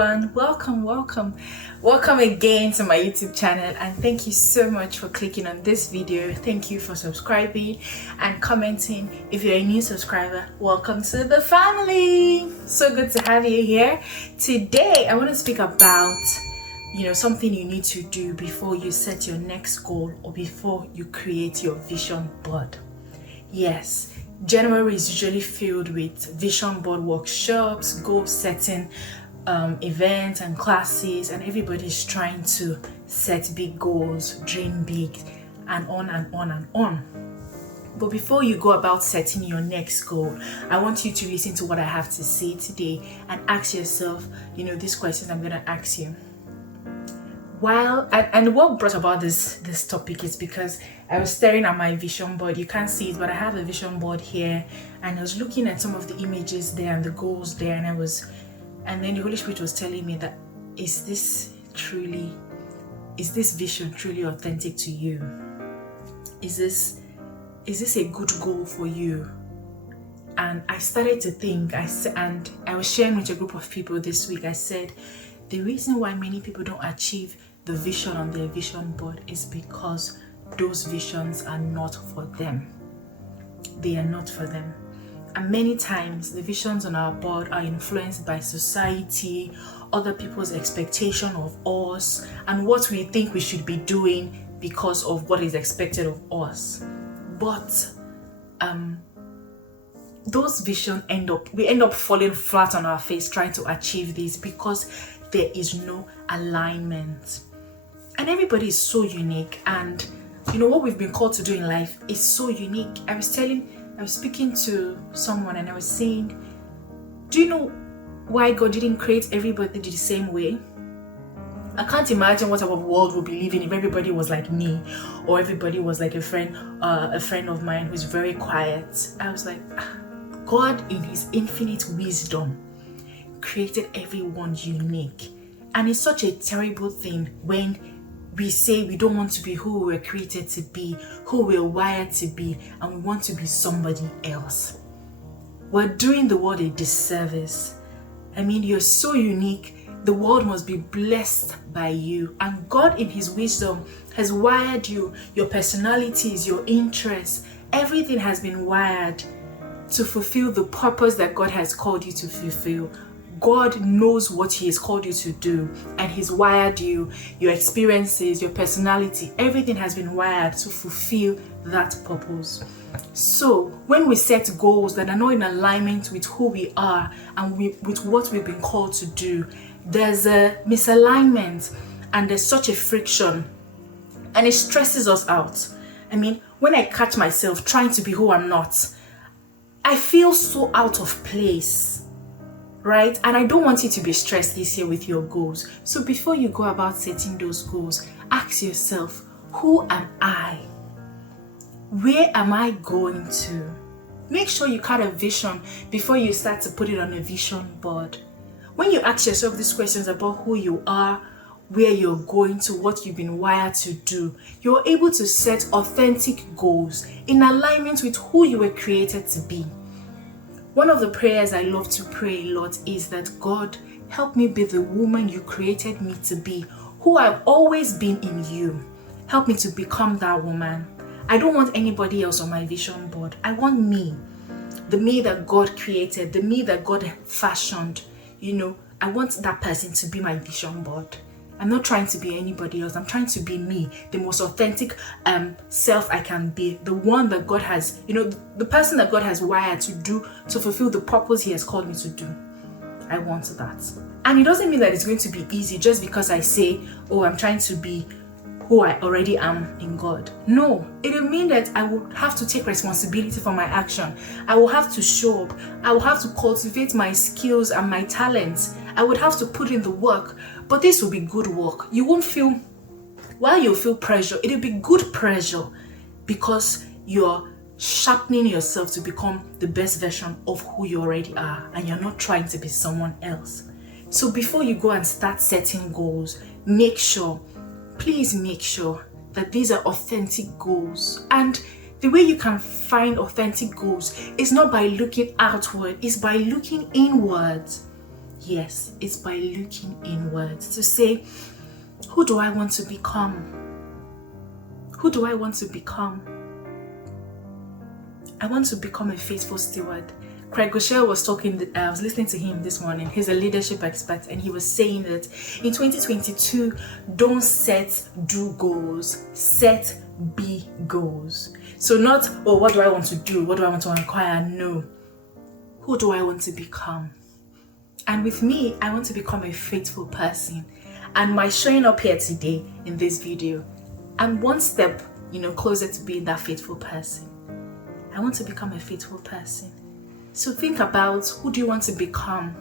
everyone. Welcome again to my YouTube channel, and thank you so much for clicking on this video. Thank you for subscribing and commenting. If you're a new subscriber, welcome to the family. So good to have you here. Today I want to speak about something you need to do before you set your next goal or before you create your vision board. Yes, January is usually filled with vision board workshops, goal setting events and classes, and everybody's trying to set big goals, dream big, and on and on and on. But before you go about setting your next goal, I want you to listen to what I have to say today and ask yourself, these questions I'm going to ask you. And what brought about this topic is because I was staring at my vision board. You can't see it, but I have a vision board here, and I was looking at some of the images there and the goals there, and then the Holy Spirit was telling me that is this vision truly authentic to you? Is this a good goal for you? And I started to think, and I was sharing with a group of people this week. I said the reason why many people don't achieve the vision on their vision board is because those visions are not for them. They are not for them. And many times the visions on our board are influenced by society, other people's expectation of us, and what we think we should be doing because of what is expected of us. But those visions end up falling flat on our face trying to achieve this because there is no alignment. And everybody is so unique, and what we've been called to do in life is so unique. I was speaking to someone and I was saying, do you know why God didn't create everybody the same way? I can't imagine what type of world we'll be living if everybody was like me, or everybody was like a friend of mine who's very quiet. I was like, God in his infinite wisdom created everyone unique. And it's such a terrible thing when we say we don't want to be who we were created to be, who we were wired to be, and we want to be somebody else. We're doing the world a disservice. You're so unique. The world must be blessed by you. And God in his wisdom has wired you, your personalities, your interests. Everything has been wired to fulfill the purpose that God has called you to fulfill. God knows what he has called you to do, and he's wired you, your experiences, your personality, everything has been wired to fulfill that purpose. So when we set goals that are not in alignment with who we are and with what we've been called to do, there's a misalignment and there's such a friction, and it stresses us out. When I catch myself trying to be who I'm not, I feel so out of place. Right? And I don't want you to be stressed this year with your goals. So before you go about setting those goals, ask yourself, who am I? Where am I going to? Make sure you cut a vision before you start to put it on a vision board. When you ask yourself these questions about who you are, where you're going to, what you've been wired to do, you're able to set authentic goals in alignment with who you were created to be. One of the prayers I love to pray a lot is that God, help me be the woman you created me to be, who I've always been in you. Help me to become that woman. I don't want anybody else on my vision board. I want me, the me that God created, the me that God fashioned. I want that person to be my vision board. I'm not trying to be anybody else. I'm trying to be me, the most authentic self I can be, the one that God has, the person that God has wired to fulfill the purpose he has called me to do. I want that. And it doesn't mean that it's going to be easy just because I say, I'm trying to be who I already am in God. No, it will mean that I will have to take responsibility for my action. I will have to show up. I will have to cultivate my skills and my talents. I would have to put in the work, but this will be good work. You won't feel, while you feel pressure, it will be good pressure because you're sharpening yourself to become the best version of who you already are, and you're not trying to be someone else. So before you go and start setting goals, please make sure that these are authentic goals. And the way you can find authentic goals is not by looking outward, it's by looking inwards. Yes, it's by looking inwards to say, who do I want to become? Who do I want to become? I want to become a faithful steward. Craig Rochelle was talking, I was listening to him this morning. He's a leadership expert, and he was saying that in 2022, don't do goals, set be goals. So not, oh, what do I want to do? What do I want to acquire? No. Who do I want to become? And with me, I want to become a faithful person. And my showing up here today in this video, I'm one step, closer to being that faithful person. I want to become a faithful person. So think about, who do you want to become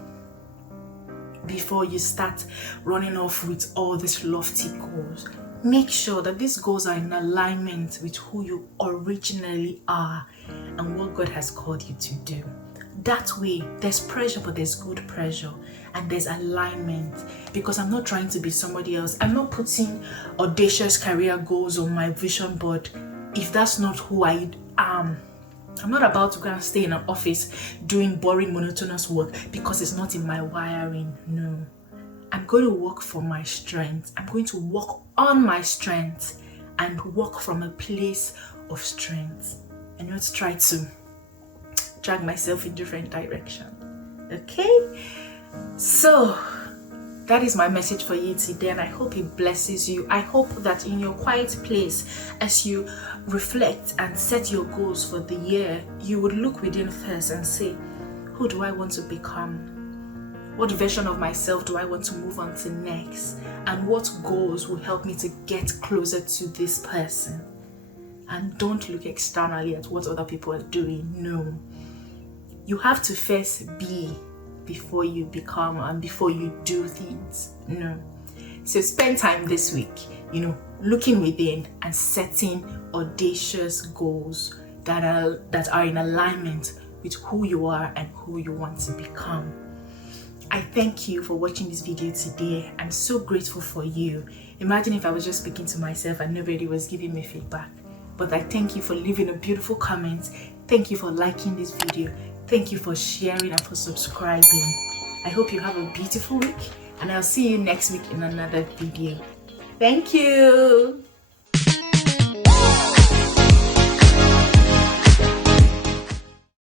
before you start running off with all these lofty goals. Make sure that these goals are in alignment with who you originally are and what God has called you to do. That way, there's pressure, but there's good pressure and there's alignment, because I'm not trying to be somebody else. I'm not putting audacious career goals on my vision board if that's not who I am. I'm not about to go and stay in an office doing boring, monotonous work because it's not in my wiring. No. I'm going to work for my strength. I'm going to work on my strength and work from a place of strength and not try to drag myself in different directions. Okay? So that is my message for you today, and I hope it blesses you. I hope that in your quiet place, as you reflect and set your goals for the year, you would look within first and say, who do I want to become? What version of myself do I want to move on to next? And what goals will help me to get closer to this person? And don't look externally at what other people are doing. No. You have to first be before you become and before you do things. No. So spend time this week, looking within and setting audacious goals that are in alignment with who you are and who you want to become. I thank you for watching this video today. I'm so grateful for you. Imagine if I was just speaking to myself and nobody was giving me feedback. But I thank you for leaving a beautiful comment. Thank you for liking this video. Thank you for sharing and for subscribing. I hope you have a beautiful week, and I'll see you next week in another video. Thank you.